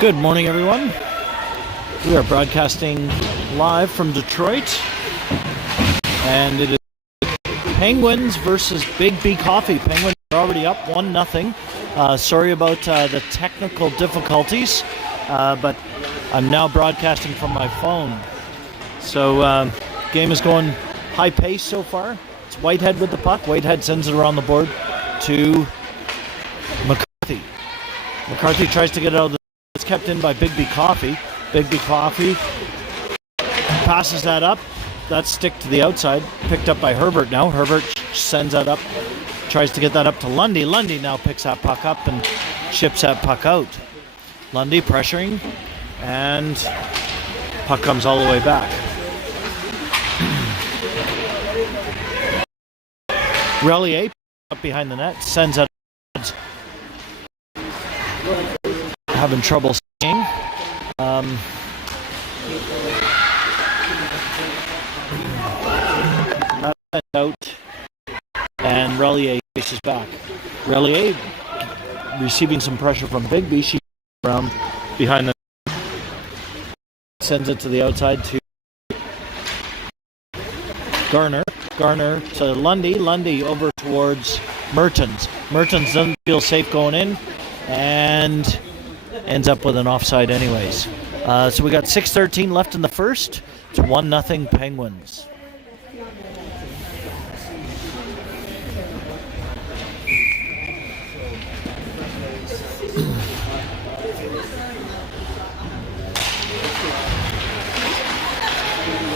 Good morning, everyone. We are broadcasting live from Detroit, and it is Penguins versus Biggby Coffee. Penguins are already up 1-0. Sorry about the technical difficulties, but I'm now broadcasting from my phone. So, game is going high pace so far. It's Whitehead with the puck. Whitehead sends it around the board to McCarthy. McCarthy tries to get it out of the... It's kept in by Biggby Coffee. Biggby Coffee passes that up. That stick to the outside. Picked up by Herbert now. Herbert sends that up. Tries to get that up to Lundy. Lundy now picks that puck up and ships that puck out. Lundy pressuring. And puck comes all the way back. Relier up behind the net. Sends that. Having trouble seeing. That's out. And Relier faces back. Relier receiving some pressure from Biggby. She around behind the... Sends it to the outside to Garner. Garner to Lundy. Lundy over towards Mertens. Mertens doesn't feel safe going in and ends up with an offside anyways. So we got 6:13 left in the first. It's 1-0 Penguins.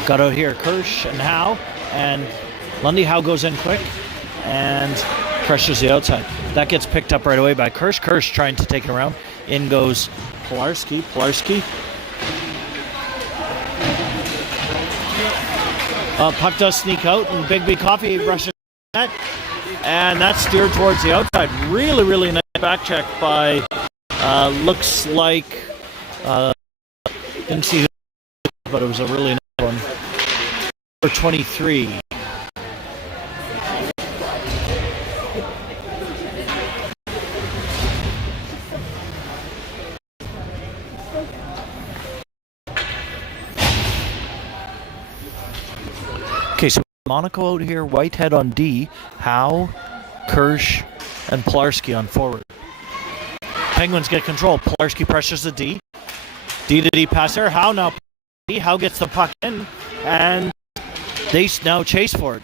Got out here Kirsch and Howe, and Lundy. Howe goes in quick and pressures the outside. That gets picked up right away by Kirsch. Kirsch trying to take it around. In goes Pilarski. Pilarski. Puck does sneak out, and Biggby Coffee rushes that, and that's steered towards the outside. Really, really nice back check by, looks like, didn't see who, but it was a really nice one. Number 23. Okay, so Monaco out here, Whitehead on D, Howe, Kirsch, and Pilarski on forward. Penguins get control. Pilarski pressures the D. D to D pass there. Howe now. Howe gets the puck in, and they now chase for it.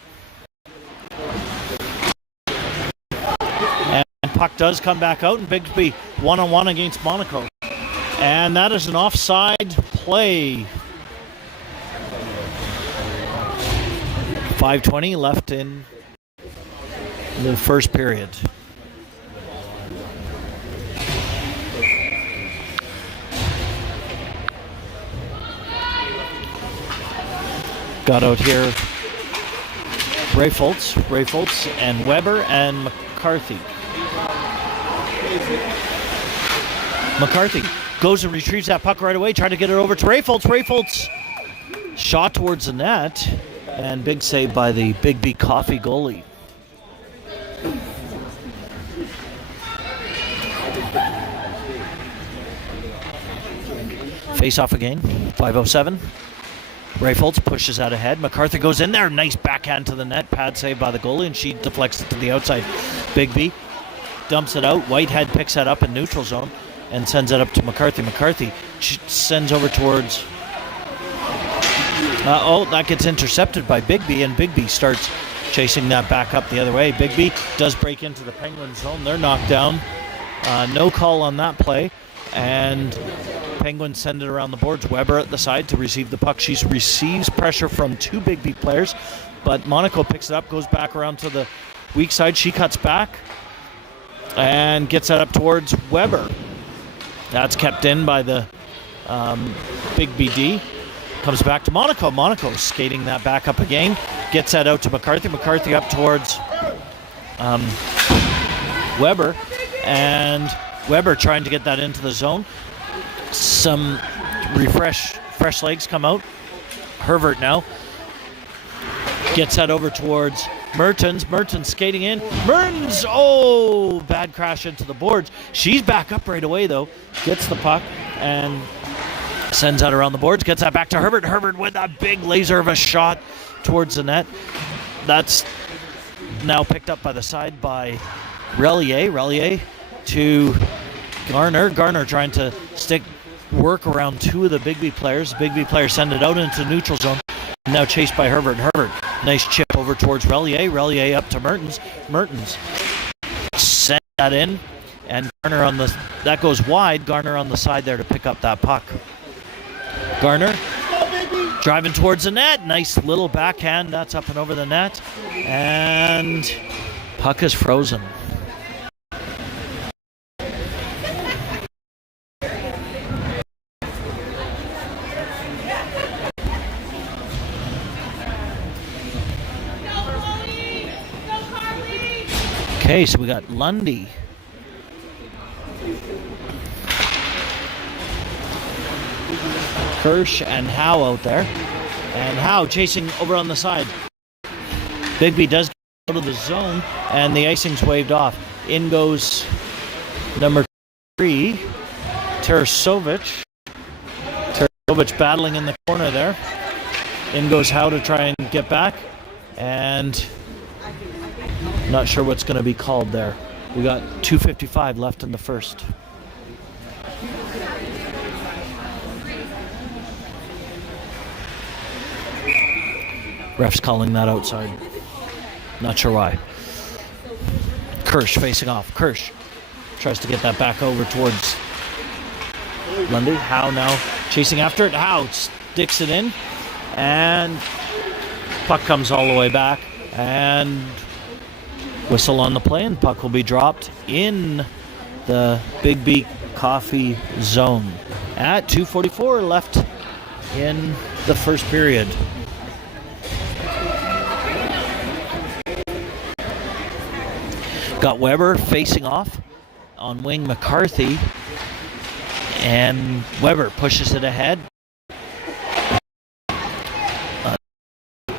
And puck does come back out, and Biggby one-on-one against Monaco. And that is an offside play. 5:20 left in the first period. Got out here Rayfoltz and Weber and McCarthy. McCarthy goes and retrieves that puck right away, trying to get it over to Rayfoltz. Rayfoltz shot towards the net. And big save by the Biggby Coffee goalie. Face off again. 5:07. Rayfoltz pushes out ahead. McCarthy goes in there. Nice backhand to the net. Pad save by the goalie, and she deflects it to the outside. Biggby dumps it out. Whitehead picks that up in neutral zone and sends it up to McCarthy. McCarthy sends over towards... that gets intercepted by Biggby, and Biggby starts chasing that back up the other way. Biggby does break into the Penguins zone. They're knocked down. No call on that play, and Penguins send it around the boards. Weber at the side to receive the puck. She receives pressure from two Biggby players, but Monaco picks it up, goes back around to the weak side. She cuts back and gets that up towards Weber. That's kept in by the Biggby D. Comes back to Monaco. Monaco skating that back up again. Gets that out to McCarthy. McCarthy up towards Weber. And Weber trying to get that into the zone. Some fresh legs come out. Herbert now gets that over towards Mertens. Mertens skating in. Mertens! Oh, bad crash into the boards. She's back up right away, though. Gets the puck. and sends that around the boards, gets that back to Herbert. Herbert with a big laser of a shot towards the net. That's now picked up by the side by Relier. Relier to Garner. Garner trying to work around two of the Biggby players. Biggby players send it out into neutral zone. Now chased by Herbert. Herbert, nice chip over towards Relier. Relier up to Mertens. Mertens sent that in, and Garner that goes wide. Garner on the side there to pick up that puck. Garner driving towards the net. Nice little backhand. That's up and over the net. And puck is frozen. Okay, so we got Lundy. Kirsch and Howe out there. And Howe chasing over on the side. Biggby does get out of the zone, and the icing's waved off. In goes number 3, Tarasovic. Tarasovic battling in the corner there. In goes Howe to try and get back. And not sure what's going to be called there. We got 2:55 left in the first. Ref's calling that outside. Not sure why. Kirsch facing off. Kirsch tries to get that back over towards Lundy. Howe now chasing after it. Howe sticks it in. And puck comes all the way back. And whistle on the play, and puck will be dropped in the Biggby Coffee zone at 2:44 left in the first period. Got Weber facing off on wing McCarthy, and Weber pushes it ahead,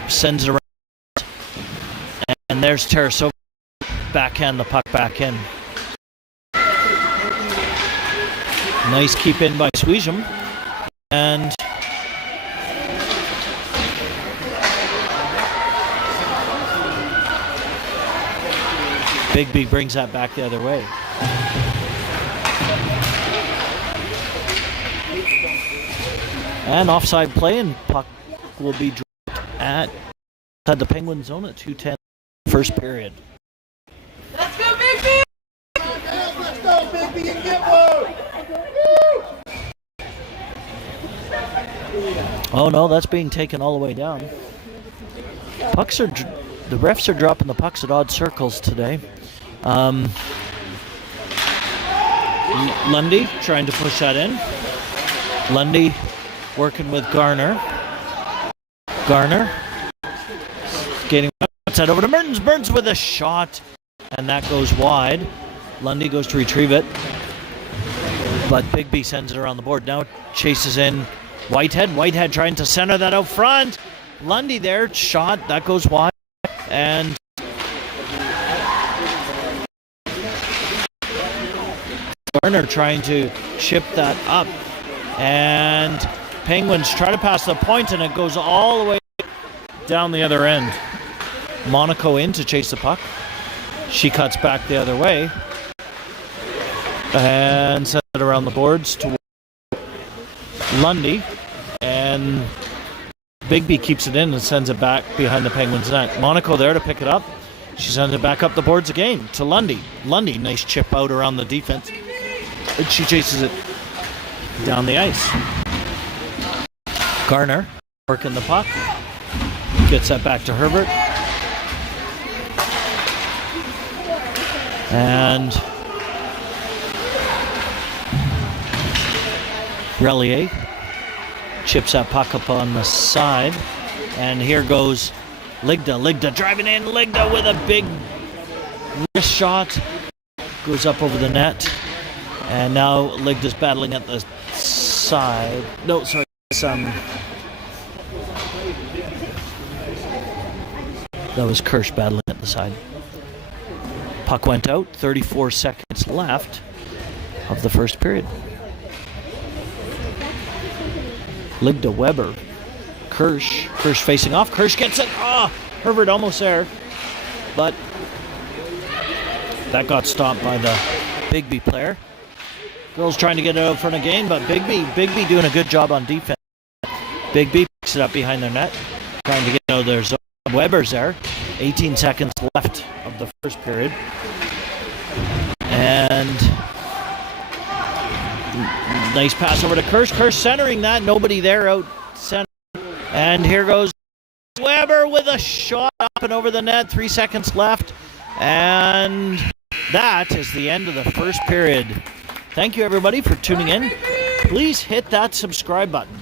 sends it around, and there's Tarasovic. Backhand the puck back in. Nice keep in by Sweesham. And Biggby brings that back the other way. And offside play, and puck will be dropped at the Penguin zone at 2:10 first period. Let's go, Biggby! Let's go, Biggby, and get one! Oh no, that's being taken all the way down. The refs are dropping the pucks at odd circles today. Lundy trying to push that in. Lundy working with Garner. Garner getting that over to Mertens. Mertens with a shot, and that goes wide. Lundy goes to retrieve it, but Biggby sends it around the board. Now chases in Whitehead. Whitehead trying to center that out front. Lundy there, shot, that goes wide. And Garner trying to chip that up. And Penguins try to pass the point, and it goes all the way down the other end. Monaco in to chase the puck. She cuts back the other way and sends it around the boards to Lundy. And Biggby keeps it in and sends it back behind the Penguins' net. Monaco there to pick it up. She sends it back up the boards again to Lundy. Lundy, nice chip out around the defense. And she chases it down the ice. Garner working the puck. Gets that back to Herbert. And Relier chips that puck up on the side. And here goes Ligda. Ligda driving in. Ligda with a big wrist shot. Goes up over the net. And now Ligda's battling at the side. No, sorry. That was Kirsch battling at the side. Puck went out. 34 seconds left of the first period. Ligda Weber. Kirsch facing off. Kirsch gets it. Herbert almost there. But that got stopped by the Biggby player. Girls trying to get it out front again, but Biggby doing a good job on defense. Biggby picks it up behind their net. Trying to get out of their zone. Weber's there. 18 seconds left of the first period. And nice pass over to Kirsch. Kirsch centering that. Nobody there out center. And here goes Weber with a shot up and over the net. 3 seconds left. And that is the end of the first period. Thank you, everybody, for tuning in. Please hit that subscribe button.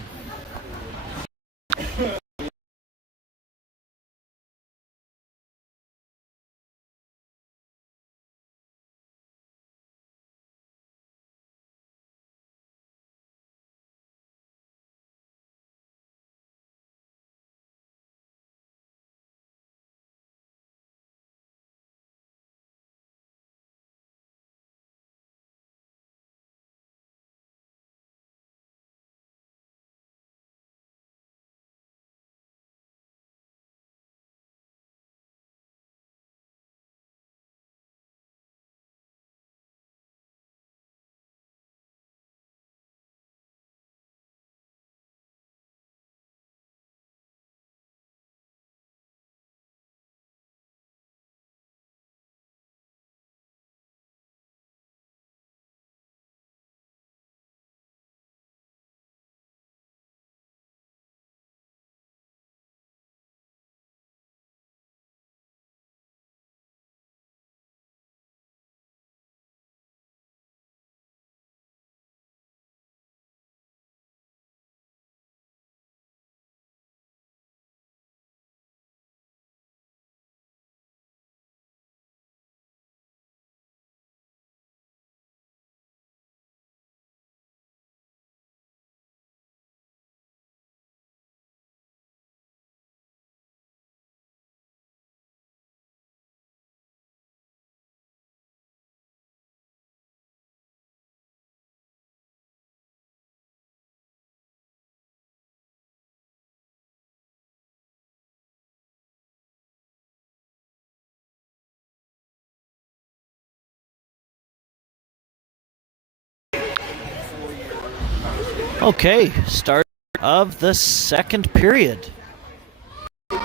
Okay, start of the second period.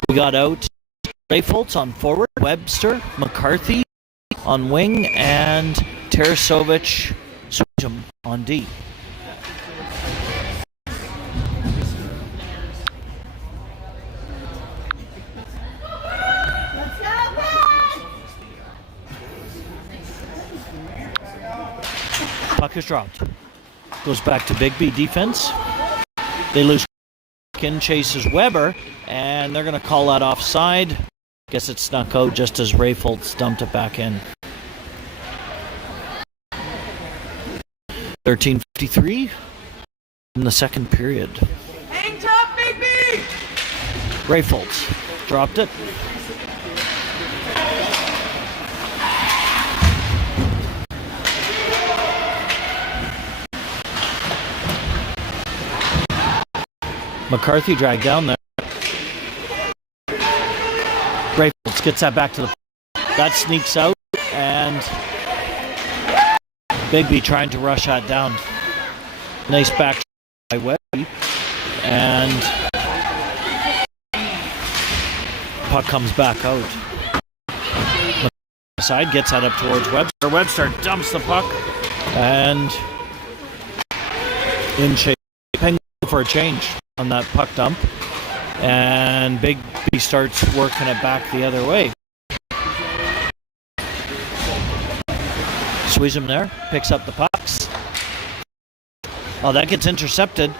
We got out Rayfoltz on forward, Webster, McCarthy on wing, and Tarasovich on D. Puck is dropped. Goes back to Biggby defense. They lose. Kin chases Weber, and they're going to call that offside. Guess it snuck out just as Rayfoltz dumped it back in. 13:53 in the second period. Hang tough, Biggby! Rayfoltz dropped it. McCarthy dragged down there. Rayfoltz gets that back to the... That sneaks out, and Biggby trying to rush that down. Nice back by Webby, and puck comes back out. Side gets that up towards Webster. Webster dumps the puck, and in chase. Penguin for a change on that puck dump, and Biggby starts working it back the other way. Sweezum there, picks up the pucks. Oh, that gets intercepted,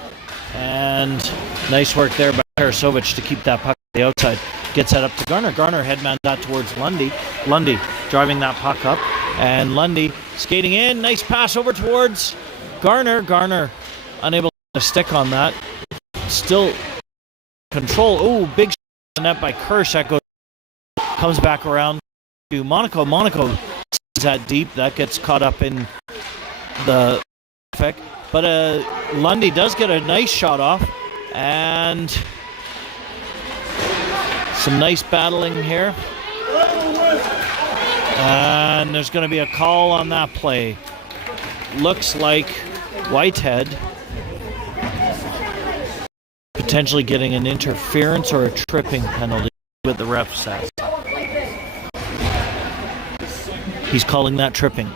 and nice work there by Tarasovich to keep that puck on the outside. Gets that up to Garner. Garner headman that towards Lundy. Lundy driving that puck up, and Lundy skating in. Nice pass over towards Garner. Garner unable to stick on that. Still control. Oh, big shot net by Kirsch. That comes back around to Monaco. Monaco sees that deep. That gets caught up in the traffic. But Lundy does get a nice shot off. And some nice battling here. And there's going to be a call on that play. Looks like Whitehead potentially getting an interference or a tripping penalty with the ref says. He's calling that tripping.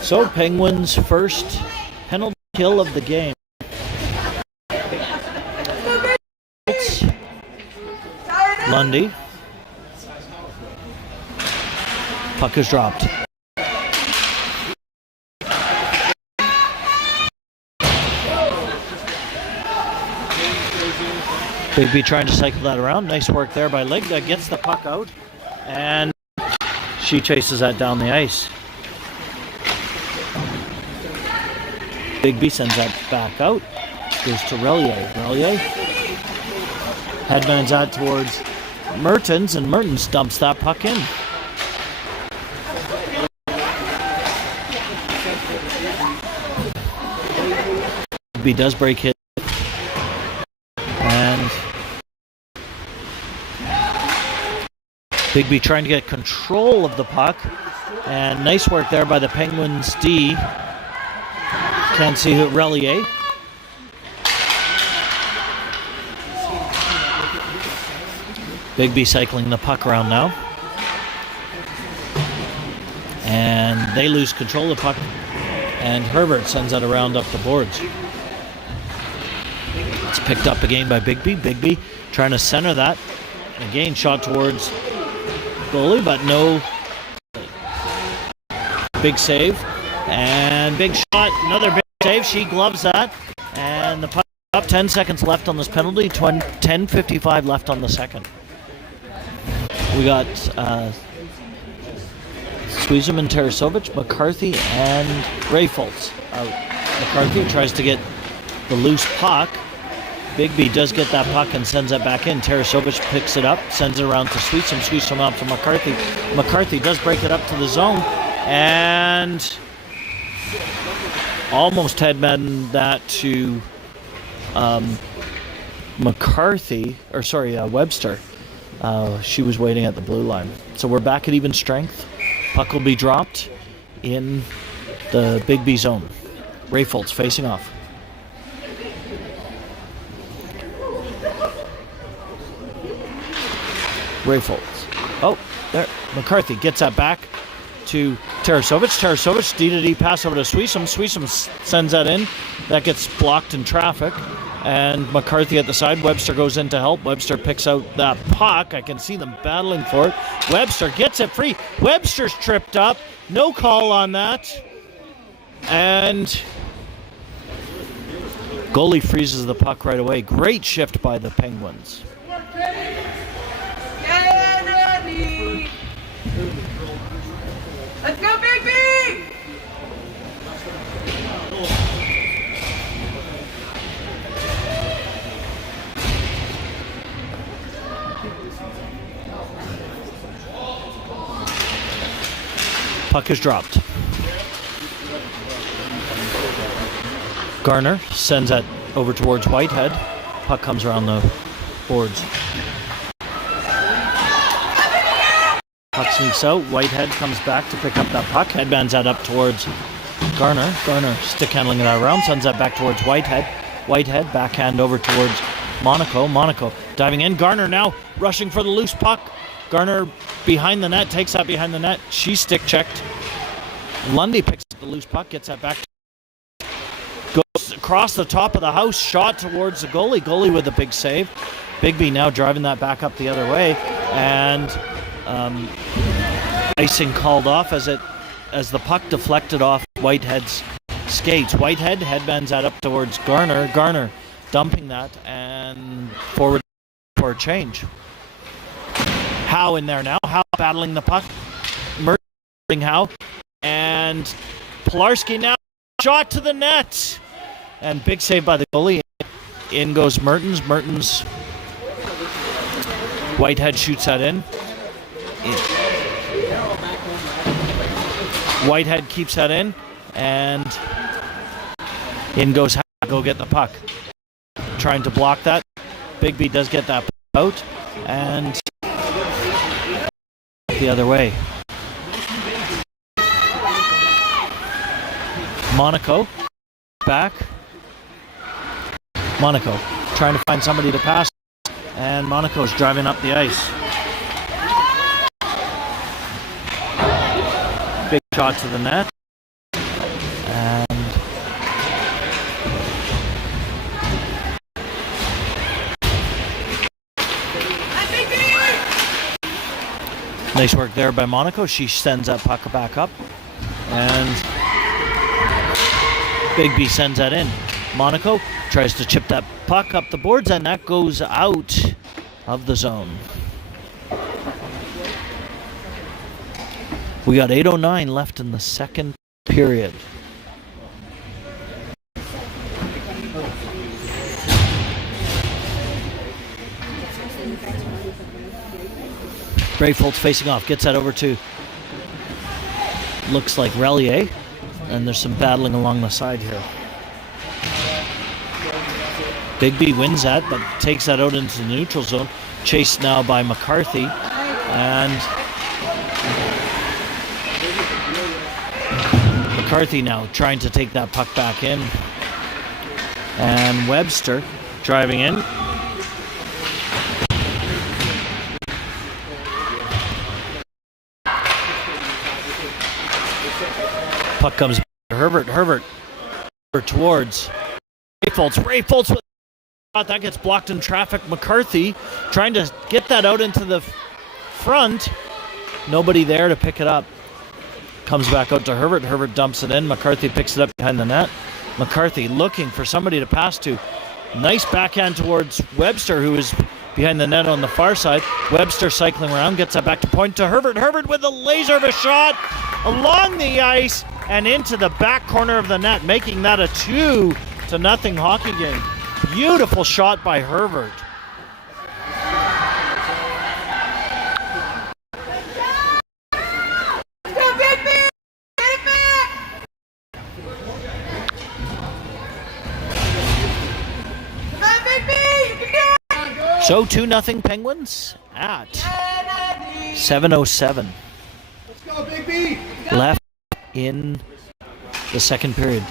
So Penguins' first penalty kill of the game. Lundy. Puck is dropped. Biggby trying to cycle that around. Nice work there by Ligda. Gets the puck out. And she chases that down the ice. Biggby sends that back out. Goes to Relier. Relier headbands that towards Mertens, and Mertens dumps that puck in. Biggby does break it. And Biggby trying to get control of the puck. And nice work there by the Penguins D. Can't see who, Relier. Biggby cycling the puck around now. And they lose control of the puck. And Herbert sends that around up the boards. It's picked up again by Biggby. Biggby trying to center that. Again, shot towards goalie, but no. Big save. And big shot. Another big save. She gloves that. And the puck up. 10 seconds left on this penalty. 10:55 left on the second. We got Sweezum and Tarasovic, McCarthy, and Rayfoltz out. McCarthy tries to get the loose puck. Biggby does get that puck and sends it back in. Tarasovic picks it up, sends it around to Sweezum. Sweezum out to McCarthy. McCarthy does break it up to the zone and almost headband that to Webster. She was waiting at the blue line. So we're back at even strength. Puck will be dropped in the Biggby zone. Rayfoltz facing off. Rayfoltz. Oh, there. McCarthy gets that back to Tarasovic. Tarasovic, D-to-D pass over to Sweezum. Sweezum sends that in. That gets blocked in traffic. And McCarthy at the side. Webster goes in to help. Webster picks out that puck. I can see them battling for it. Webster gets it free. Webster's tripped up. No call on that. And goalie freezes the puck right away. Great shift by the Penguins. Let's go, Biggby! Puck is dropped. Garner sends that over towards Whitehead. Puck comes around the boards. Puck sneaks out. Whitehead comes back to pick up that puck. Headbands that up towards Garner. Garner stick handling that around. Sends that back towards Whitehead. Whitehead backhand over towards Monaco. Monaco diving in. Garner now rushing for the loose puck. Garner behind the net. Takes that behind the net. She's stick checked. Lundy picks up the loose puck. Gets that back. Goes across the top of the house. Shot towards the goalie. Goalie with a big save. Biggby now driving that back up the other way. And icing called off as the puck deflected off Whitehead's skates. Whitehead headbands that up towards Garner. Garner dumping that and forward for a change. Howe in there now. Howe battling the puck. Mertens Howe. And Pilarski now. Shot to the net. And big save by the goalie. In goes Mertens. Mertens. Whitehead shoots that in. Whitehead keeps that in. And in goes Howe. Go get the puck. trying to block that. Biggby does get that out, and the other way. Monaco back. Monaco trying to find somebody to pass, and Monaco's driving up the ice. Big shot to the net. And nice work there by Monaco. She sends that puck back up, and Biggby sends that in. Monaco tries to chip that puck up the boards, and that goes out of the zone. We got 8:09 left in the second period. Bravefolds facing off, gets that over to, looks like Relier, and there's some battling along the side here. Biggby wins that, but takes that out into the neutral zone. Chased now by McCarthy, and McCarthy now trying to take that puck back in. And Webster driving in. Puck comes to Herbert. Herbert towards Bravefolds with that gets blocked in traffic. McCarthy trying to get that out into the front. Nobody there to pick it up. Comes back out to Herbert. Herbert dumps it in. McCarthy picks it up behind the net. McCarthy looking for somebody to pass to. Nice backhand towards Webster, who is behind the net on the far side. Webster cycling around, gets that back to point to Herbert. Herbert with a laser of a shot along the ice and into the back corner of the net, making that a 2-0 hockey game. Beautiful shot by Herbert. So 2-0 Penguins at 7:07 Let's go, Biggby! left in the second period.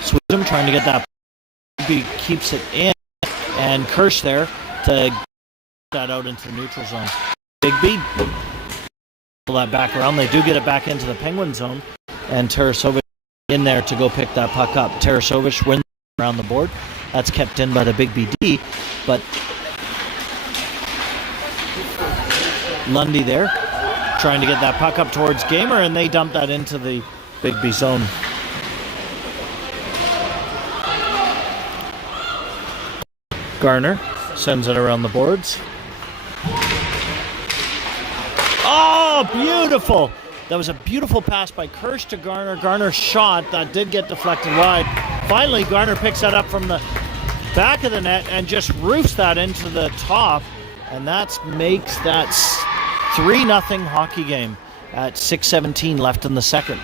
Sweden trying to get that. Biggby keeps it in, and Kirsch there to get that out into the neutral zone. Biggby pull that back around. They do get it back into the Penguin zone, and Tarasovic in there to go pick that puck up. Tarasovic wins around the board. That's kept in by the Biggby D, but Lundy there trying to get that puck up towards Gamer, and they dump that into the Biggby zone. Garner sends it around the boards. Oh, beautiful! That was a beautiful pass by Kirsch to Garner. Garner's shot that did get deflected wide. Finally, Garner picks that up from the back of the net and just roofs that into the top. And that makes that 3-0 hockey game at 6:17 left in the second.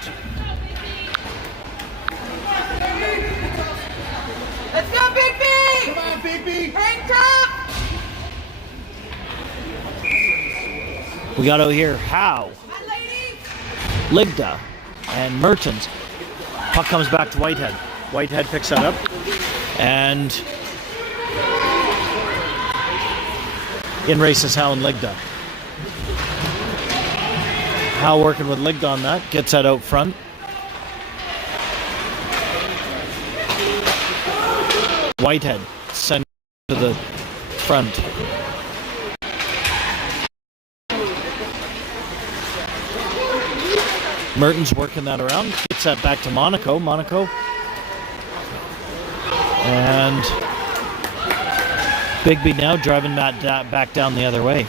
Let's go, Biggby! Come on, Biggby! Hang tough! We got out here Howe, Ligda, and Mertens. Puck comes back to Whitehead. Whitehead picks that up, and in races Howe and Ligda. Howe working with Ligda on that, gets that out front. Whitehead sent to the front. Mertens working that around, gets that back to Monaco. And Biggby now driving that back down the other way.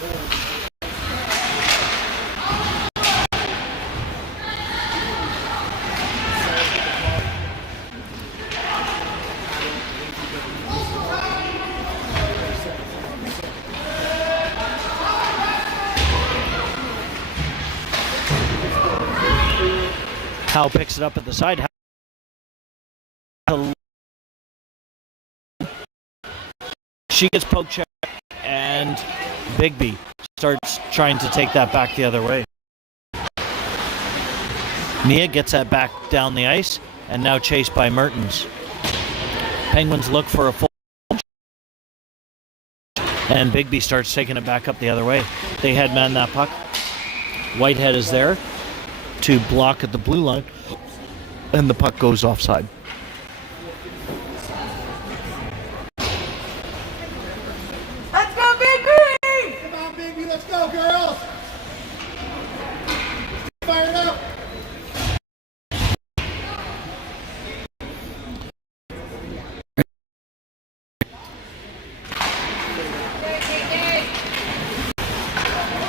Howe picks it up at the side. She gets poke check, and Biggby starts trying to take that back the other way. Mia gets that back down the ice, and now chased by Mertens. Penguins look for a full, and Biggby starts taking it back up the other way. They headman that puck. Whitehead is there to block at the blue line, and the puck goes offside. Let's go, Biggby! Come on, Biggby, let's go, girls! Fire it up!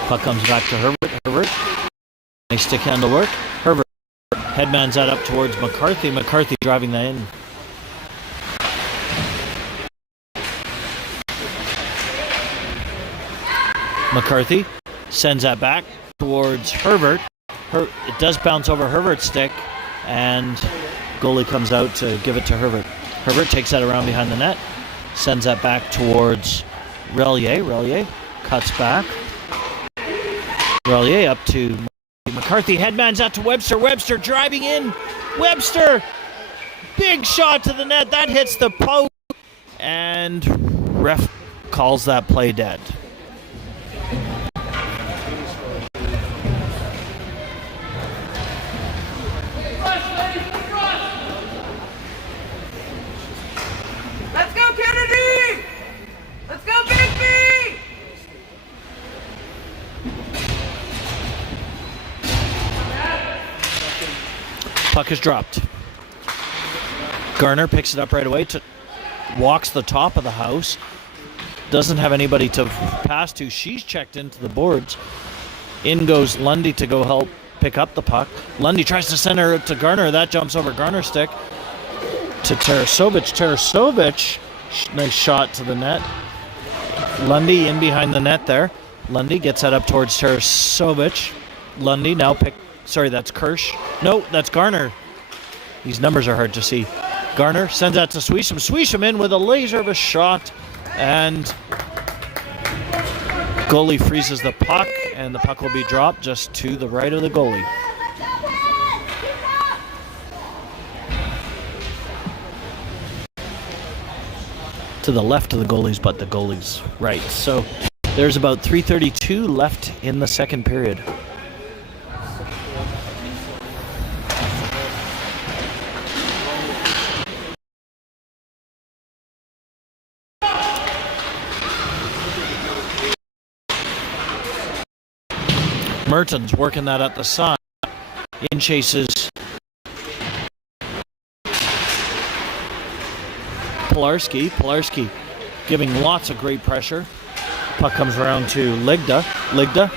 Puck comes back to Herbert. Nice stick handle work. Herbert headmans that up towards McCarthy. McCarthy driving that in. McCarthy sends that back towards Herbert. It does bounce over Herbert's stick, and goalie comes out to give it to Herbert. Herbert takes that around behind the net, sends that back towards Relier. Relier cuts back. Relier up to McCarthy. Headmans out to Webster. Webster driving in. Webster! Big shot to the net. That hits the post. And ref calls that play dead. Let's go, Kennedy! Let's go, Biggby! Puck is dropped. Garner picks it up right away, walks the top of the house. Doesn't have anybody to pass to. She's checked into the boards. In goes Lundy to go help pick up the puck. Lundy tries to send her to Garner. That jumps over Garner's stick to Tarasovic. Tarasovic, nice shot to the net. Lundy in behind the net there. Lundy gets that up towards Tarasovic. Lundy now that's Kirsch. No, that's Garner. These numbers are hard to see. Garner sends that to Swisham. Swisham in with a laser of a shot, and goalie freezes the puck, and the puck will be dropped just to the right of the goalie. To the left of the goalies, but the goalie's right. So there's about 3:32 left in the second period. Mertens working that at the side. In chases Pilarski. Pilarski giving lots of great pressure. Puck comes around to Ligda. Ligda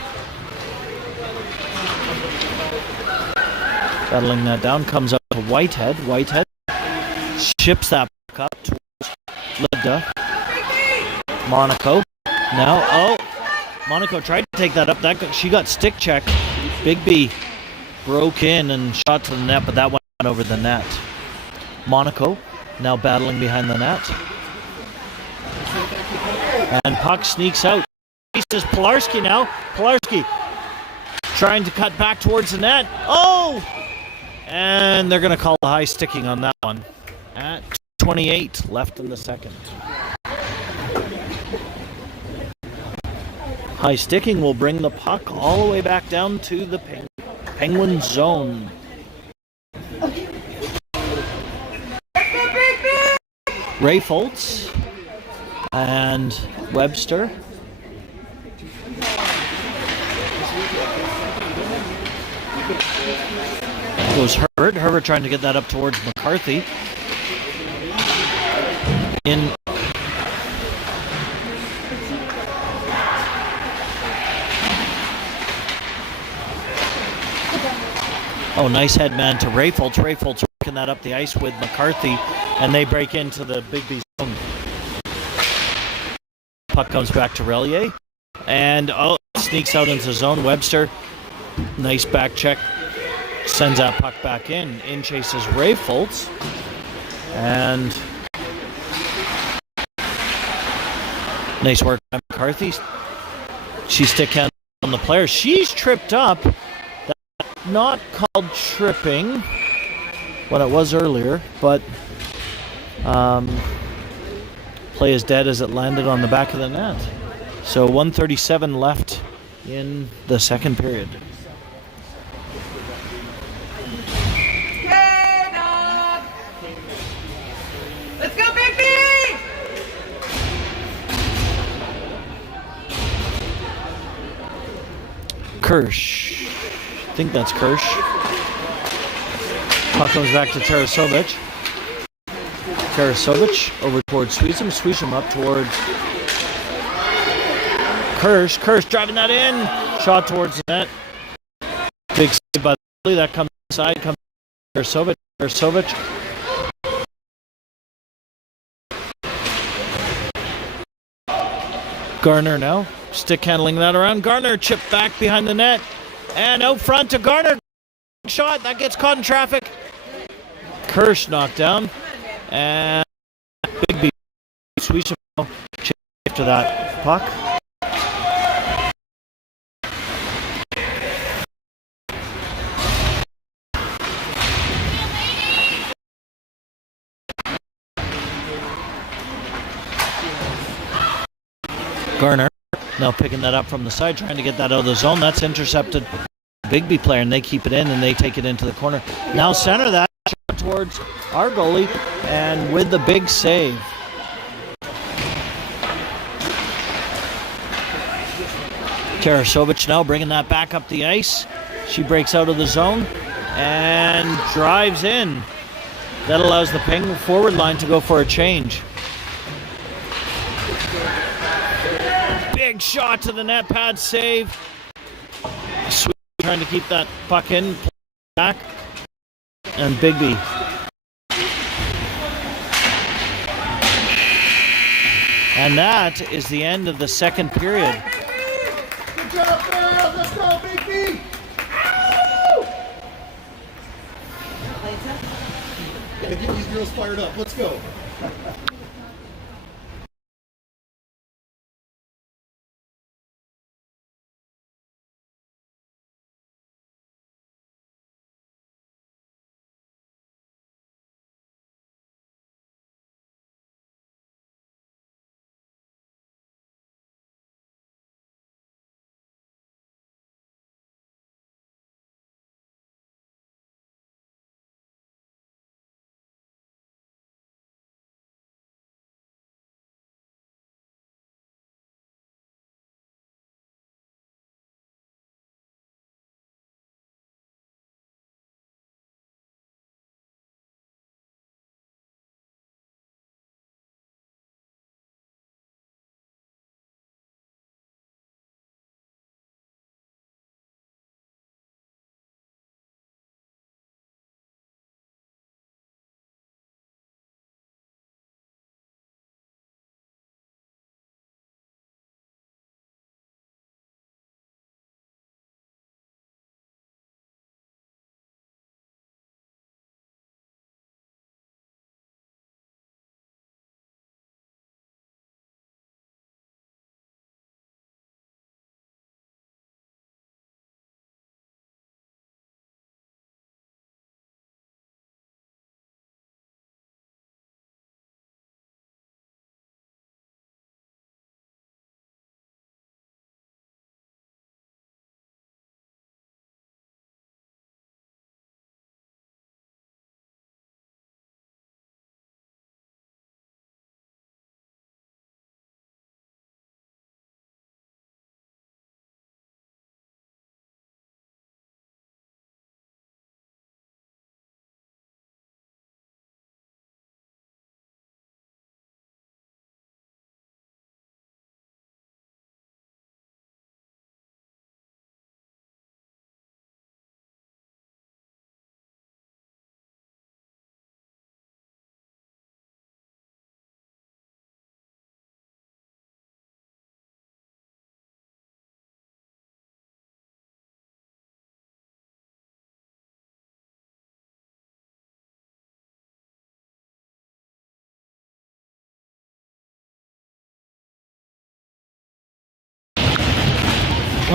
battling that down. Comes up to Whitehead. Whitehead ships that puck up towards Ligda. Monaco. Now, Monaco tried to take that up. She got stick checked. Biggby broke in and shot to the net, but that went over the net. Monaco now battling behind the net. And puck sneaks out. This is Pilarski now. Pilarski trying to cut back towards the net. Oh! And they're going to call a high sticking on that one. At 28 left in the second. High sticking will bring the puck all the way back down to the Penguin zone. Ray Foltz and Webster. Goes Herbert. Herbert trying to get that up towards McCarthy. In. Oh, nice head man to Ray Foltz. Ray Foltz working that up the ice with McCarthy, and they break into the Biggby zone. Puck comes back to Relier, and sneaks out into the zone. Webster, nice back check, sends that puck back in. In chases Ray Foltz, and Nice work by McCarthy. She stick handled on the player. She's tripped up. That's not called tripping when it was earlier, but play is dead as it landed on the back of the net. So 1:37 left in the second period. Let's go, Biggby! Kirsch. I think that's Kirsch. Puck comes back to Tarasovic. Tarasovic over towards Sweesham. Sweesham up towards Kirsch. Kirsch driving that in. Shot towards the net. Big save by Lee. That comes inside. Comes Tarasovic. Tarasovic. Garner now. Stick handling that around. Garner chipped back behind the net. And out front to Garner. Shot. That gets caught in traffic. Kirsch knocked down. And Biggby sweeps him after that puck. Garner now picking that up from the side, trying to get that out of the zone. That's intercepted. Biggby player, and they keep it in, and they take it into the corner. Now center that shot towards our goalie, and with the big save. Tarasovic now bringing that back up the ice. She breaks out of the zone and drives in. That allows the Penguin forward line to go for a change. Big shot to the net pad save. Sweet trying to keep that puck in. Back. And Biggby. And that is the end of the second period. Good job, girls! Let's go, Biggby! Gotta get these girls fired up. Let's go.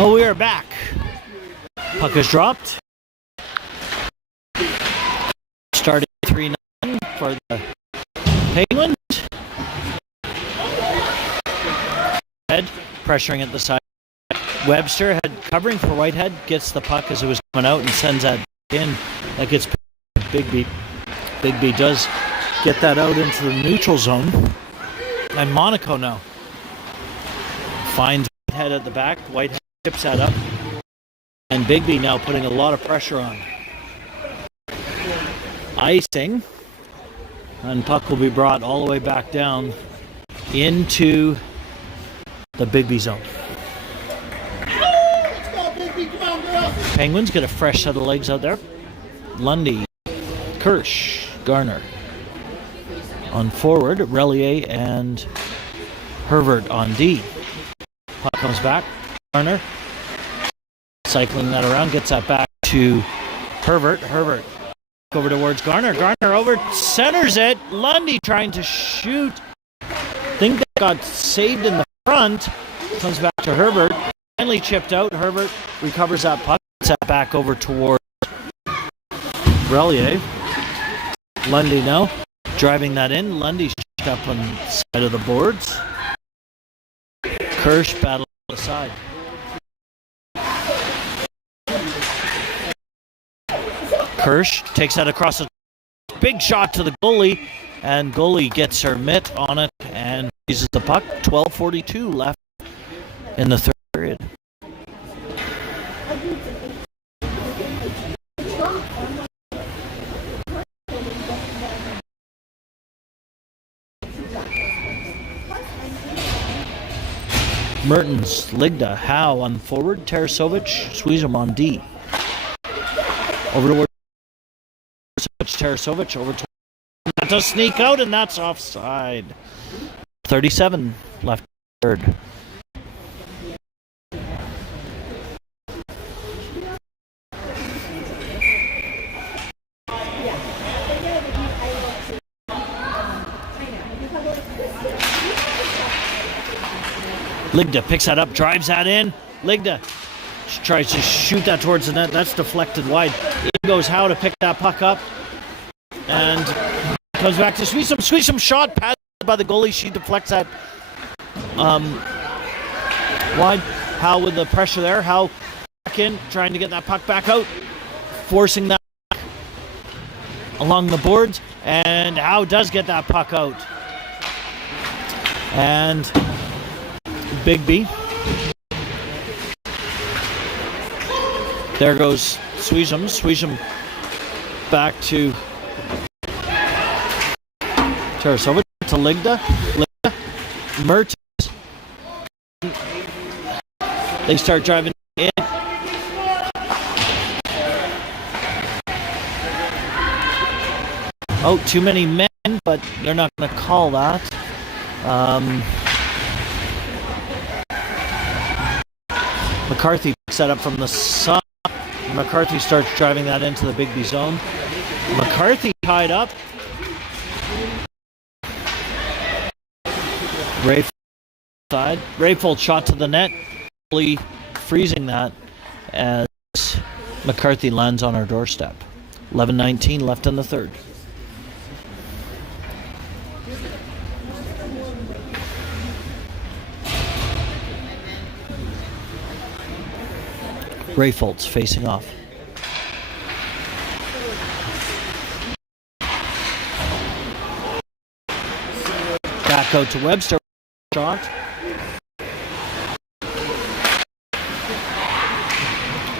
Well, we are back. Puck is dropped. Starting 3-9 for the Penguins. Head pressuring at the side. Webster had covering for Whitehead, gets the puck as it was coming out and sends that in. That gets Biggby. Biggby does get that out into the neutral zone. And Monaco now finds Whitehead at the back. Whitehead tips that up. And Biggby now putting a lot of pressure on. Icing. And puck will be brought all the way back down into the Biggby zone. Penguins get a fresh set of legs out there. Lundy, Kirsch, Garner. On forward, Relier and Herbert on D. Puck comes back. Garner cycling that around, gets that back to Herbert. Herbert over towards Garner. Garner over, centers it. Lundy trying to shoot. Think that got saved in the front. Comes back to Herbert. Finally chipped out. Herbert recovers that puck. Gets that back over towards Relier. Lundy now driving that in. Lundy's up on the side of the boards. Kirsch battle on the side. Kirsch takes that across the big shot to the goalie, and goalie gets her mitt on it and uses the puck. 12:42 left in the third period. Mertens, Ligda, Howe on forward, Tarasovic, Sweezum on D. Over towards Tarasovic, over to that does sneak out, and that's offside. 37 left third. Ligda picks that up, drives that in. Ligda tries to shoot that towards the net. That's deflected wide. In goes Howe to pick that puck up. And comes back to Sweezum. Sweezum shot passed by the goalie. She deflects that wide. Howe with the pressure there. Howe back in, trying to get that puck back out. Forcing that along the boards. And Howe does get that puck out. And Biggby. There goes Sweezum. Sweezum back to Tarasovic to Ligda. Ligda. Mertens. They start driving in. Oh, too many men, but they're not going to call that. McCarthy picks that up from the side. McCarthy starts driving that into the Biggby zone. McCarthy tied up. Rayfold shot to the net. Freezing that as McCarthy lands on our doorstep. 11:19 left in the third. Rayfold's facing off. Back out to Webster. Shot.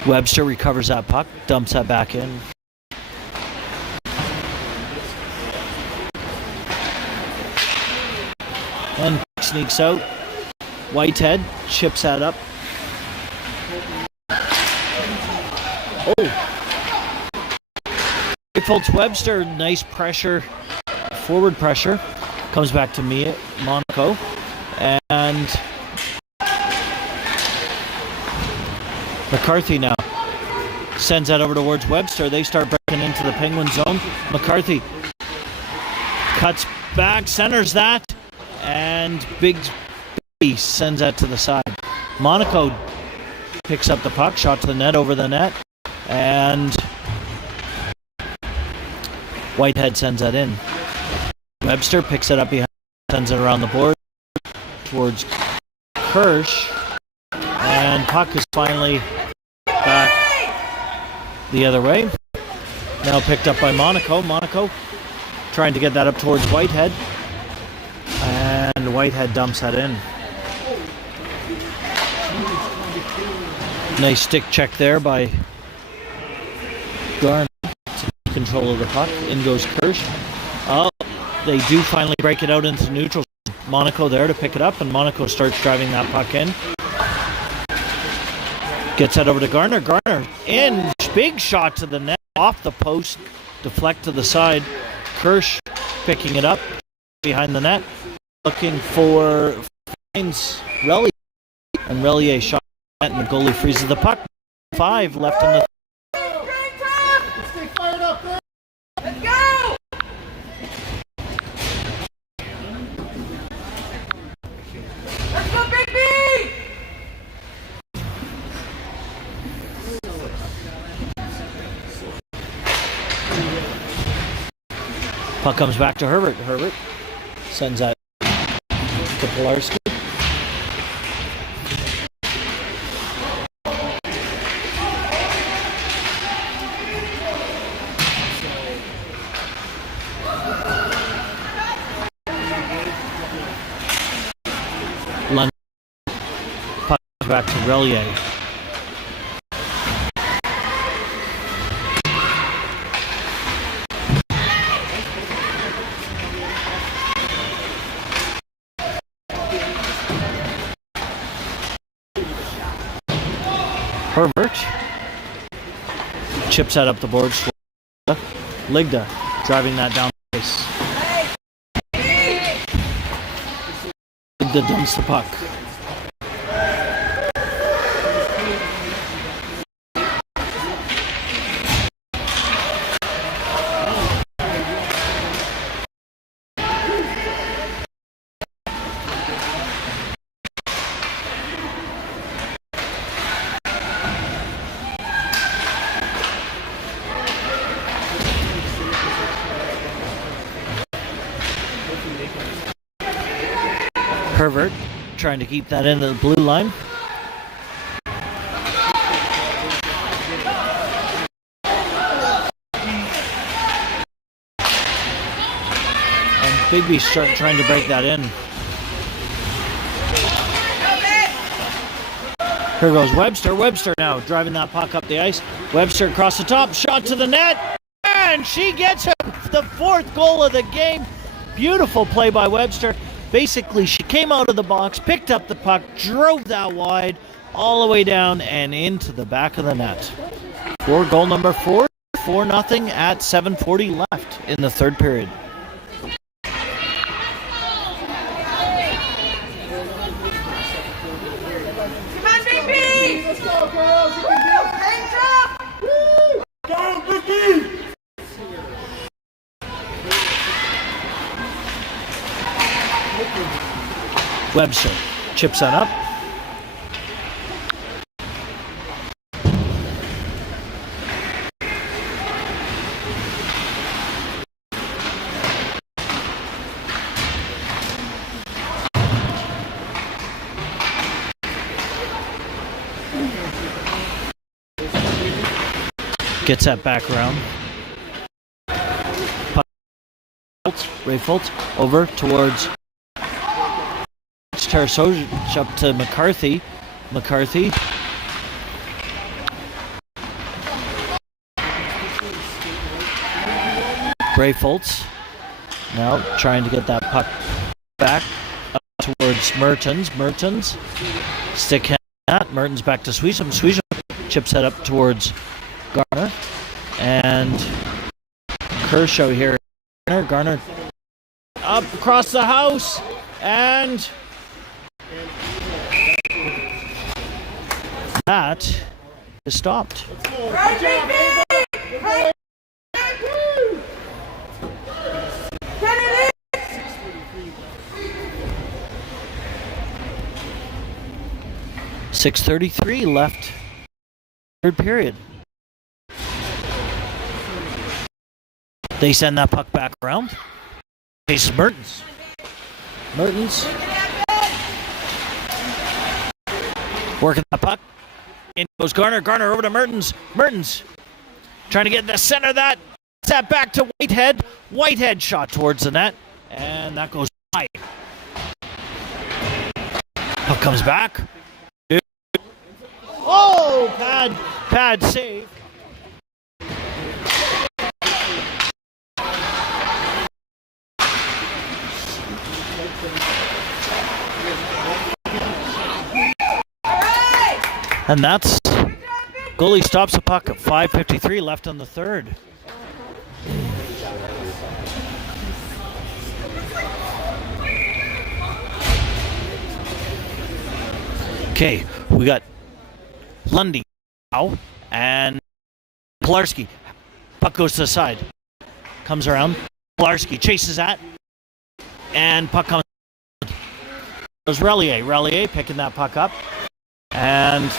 Webster recovers that puck, dumps that back in. And sneaks out. Whitehead chips that up. Oh. Rayfold's Webster, nice pressure, forward pressure. Comes back to me, Monaco. And McCarthy now sends that over towards Webster. They start breaking into the Penguin zone. McCarthy cuts back, centers that, and Biggby sends that to the side. Monaco picks up the puck, shot to the net, over the net, and Whitehead sends that in. Webster picks it up behind, sends it around the board towards Kirsch, and puck is finally back the other way. Now picked up by Monaco. Monaco trying to get that up towards Whitehead, and Whitehead dumps that in. Nice stick check there by Garner to control of the puck. In goes Kirsch. Oh, they do finally break it out into neutral. Monaco there to pick it up, and Monaco starts driving that puck in. Gets that over to Garner. Garner in, big shot to the net, off the post, deflect to the side. Kirsch picking it up behind the net, looking for finds Relier, and Relier shot and the goalie freezes the puck. 5 left in the. Let's go! Let's go, Biggby! Puck comes back to Herbert. Herbert sends that to Pilarski. Lund. Puck back to Relier. Herbert chips that up the board. Ligda driving that down the ice. Ligda dumps the puck. Herbert trying to keep that into the blue line. And Biggby trying to break that in. Here goes Webster. Webster now driving that puck up the ice. Webster across the top, shot to the net, and she gets the 4th goal of the game. Beautiful play by Webster. Basically, she came out of the box, picked up the puck, drove that wide, all the way down and into the back of the net. For goal number 4, 4-0 at 7:40 left in the 3rd period. Come on, Biggby! Let's go, girls! You can do it! Hands up! Woo! Go, Biggby! Webster chips that up. Gets that back around. Ray Fultz over towards Tarasovic up to McCarthy. McCarthy. Ray Fultz now trying to get that puck back up towards Mertens. Mertens stick hand. Mertens back to Swisham. Swisham chips that up towards Garner. And Kershaw here. Garner up across the house. And that is stopped. 6:33 left, third period. They send that puck back around. Faces Mertens. Mertens working that puck. In goes Garner. Garner over to Mertens. Mertens trying to get in the center of that. That back to Whitehead. Whitehead shot towards the net. And that goes wide. Puck comes back. Oh, pad save. And that's goalie stops the puck at 5:53 left on the third. Okay, we got Lundy now and Pilarski. Puck goes to the side. Comes around. Pilarski chases that. And puck comes. Goes Relier. Relier picking that puck up. And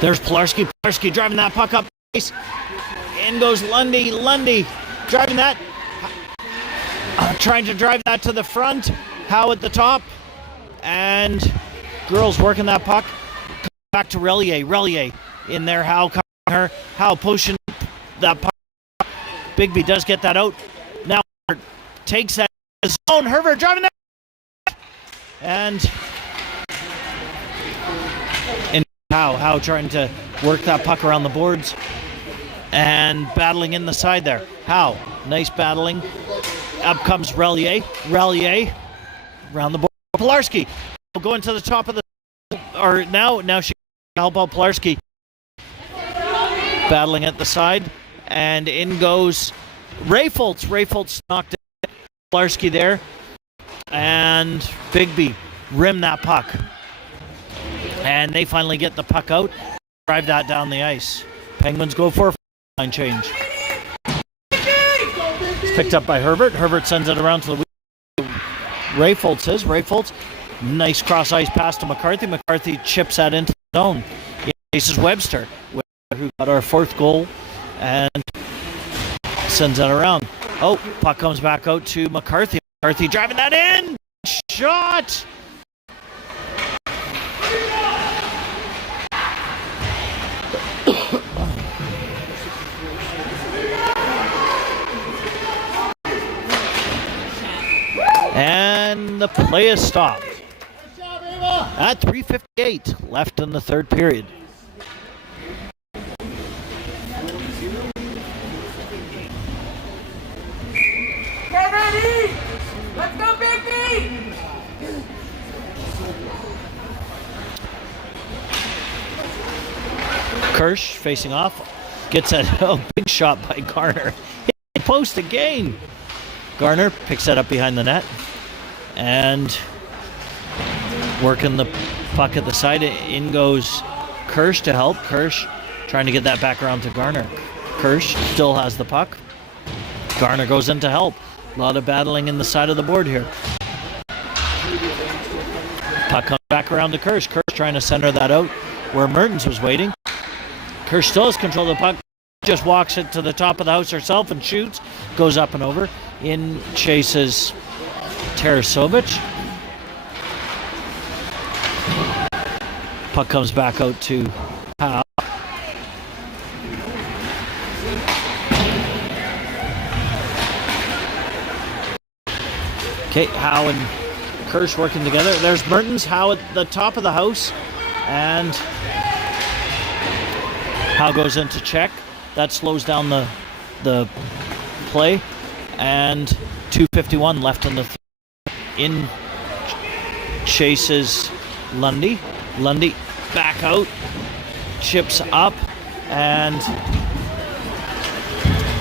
there's Pilarski. Pilarski driving that puck up. In goes Lundy. Lundy driving that. Trying to drive that to the front. Howe at the top. And girls working that puck. Back to Relier. Relier in there. Howe covering her. Howe pushing that puck. Biggby does get that out. Now takes that zone. Herbert driving that. And Howe trying to work that puck around the boards. And battling in the side there. Howe. Nice battling. Up comes Relier. Relier around the board. Pilarski going to the top of the. Or now she can help out Pilarski. Battling at the side. And in goes Rayfoltz. Rayfoltz knocked in. Pilarski there. And Biggby rim that puck. And they finally get the puck out. Drive that down the ice. Penguins go for a line change. Picked up by Herbert. Herbert sends it around to the Rayfoltz says. Rayfoltz. Nice cross ice pass to McCarthy. McCarthy chips that into the zone. This is Webster. Who got our fourth goal and sends that around. Oh, puck comes back out to McCarthy. McCarthy driving that in. Shot. And the play is stopped. At 3:58 left in the third period. Get ready! Let's go, Biggby! Kirsch facing off. Gets a big shot by Garner. Hit post again. Garner picks that up behind the net. And working the puck at the side. In goes Kirsch to help. Kirsch trying to get that back around to Garner. Kirsch still has the puck. Garner goes in to help. A lot of battling in the side of the board here. Puck comes back around to Kirsch. Kirsch trying to center that out where Mertens was waiting. Kirsch still has control of the puck. Just walks it to the top of the house herself and shoots. Goes up and over. In chases Tarasovic. Puck comes back out to Howe. Okay, Howe and Kirsch working together. There's Mertens, Howe at the top of the house. And Howe goes in to check. That slows down the play. And 2:51 left in the in chases Lundy. Lundy back out. Chips up. And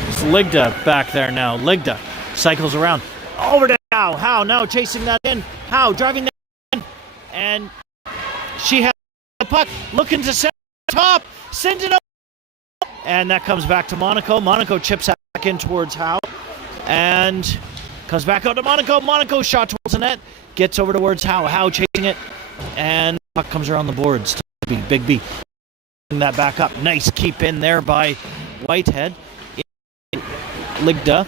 it's Ligda back there now. Ligda cycles around. Over to Howe. Howe now chasing that in. Howe driving that in. And she has the puck. Looking to set top. Sends it up. And that comes back to Monaco. Monaco chips back in towards Howe. And comes back out to Monaco. Monaco shot towards the net. gets over towards Howe. Howe chasing it, and puck comes around the boards to Biggby. That back up. Nice keep in there by Whitehead. Ligda.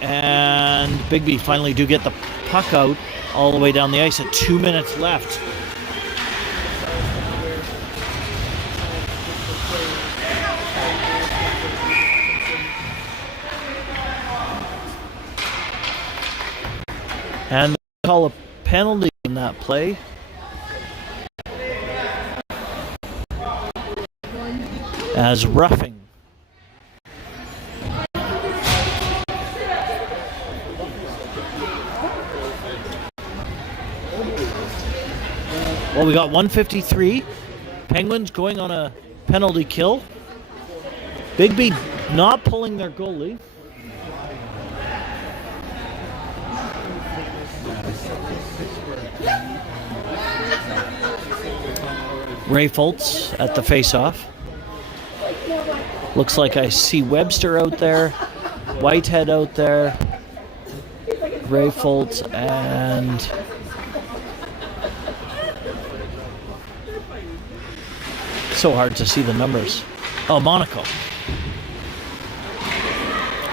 And Biggby finally do get the puck out all the way down the ice at 2 minutes left. And they call a penalty in that play. As roughing. Well, we got 153. Penguins going on a penalty kill. Biggby not pulling their goalie. Ray Foltz at the face-off. Looks like I see Webster out there, Whitehead out there, Ray Foltz, and so hard to see the numbers. Oh, Monaco.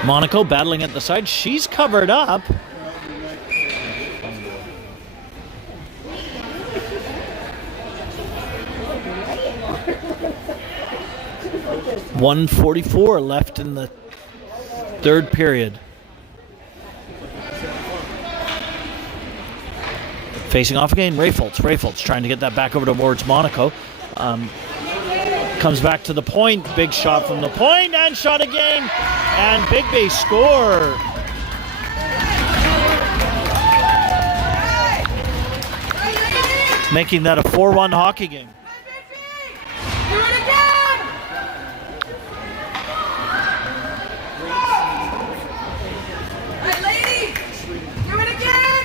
Monaco battling at the side. She's covered up. .144 left in the third period. Facing off again, Ray Foltz. Ray Foltz trying to get that back over towards Monaco. Comes back to the point. Big shot from the point and shot again. And Biggby score. Making that a 4-1 hockey game. Do it again! Hey, lady! Do it again,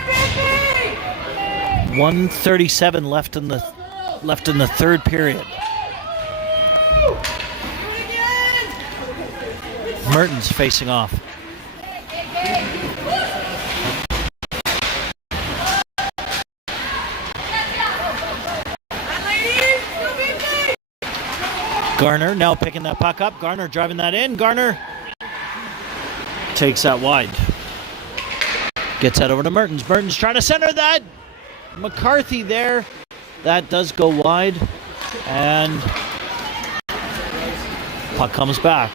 Biggby! 1:37 left in the third period. Mertens facing off. Garner now picking that puck up. Garner driving that in. Garner takes that wide. Gets that over to Mertens. Mertens trying to center that. McCarthy there. That does go wide. And puck comes back.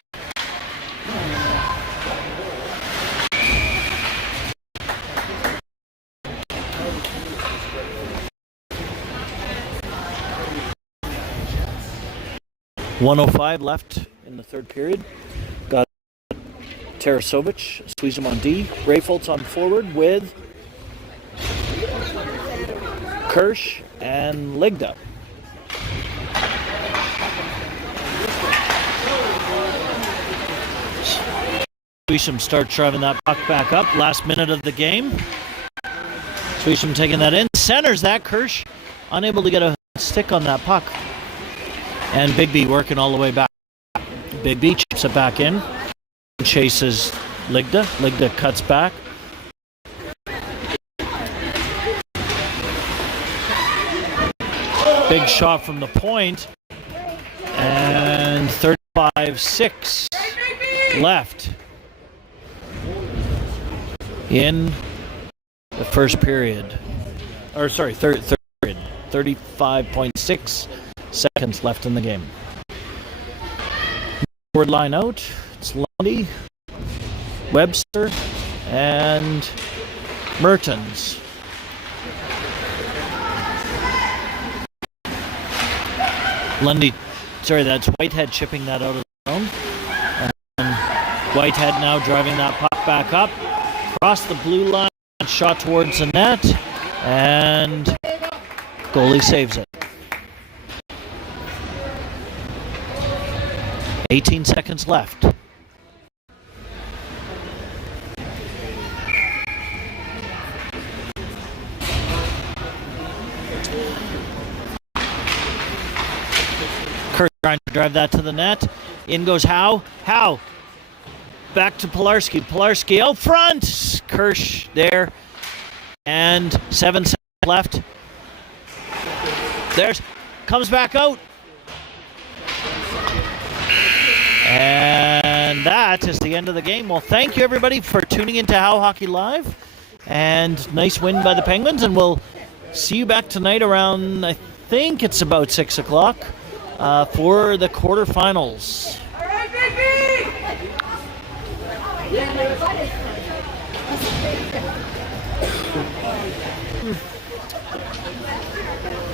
.105 left in the third period. Got Tarasovic, squeeze him on D. Ray Foltz on forward with Kirsch and Ligda. Swisham starts driving that puck back up. Last minute of the game. Swisham taking that in. Centers that. Kirsch unable to get a stick on that puck. And Biggby working all the way back. Biggby chips it back in. Chases Ligda. Ligda cuts back. Big shot from the point. And 35-6 left in the first period. Or sorry, third period. 35.6 seconds left in the game. Forward line out. It's Lundy, Webster, and Mertens. Lundy, sorry, that's Whitehead chipping that out of the zone. And Whitehead now driving that puck back up. Across the blue line, shot towards the net, and goalie saves it. 18 seconds left. Kirk trying to drive that to the net. In goes Howe. Howe. Back to Pilarski. Pilarski out front. Kirsch there. And 7 seconds left. Comes back out. And that is the end of the game. Well, thank you everybody for tuning into How Hockey Live. And nice win by the Penguins. And we'll see you back tonight around, I think it's about 6 o'clock for the quarterfinals. All right, Biggby!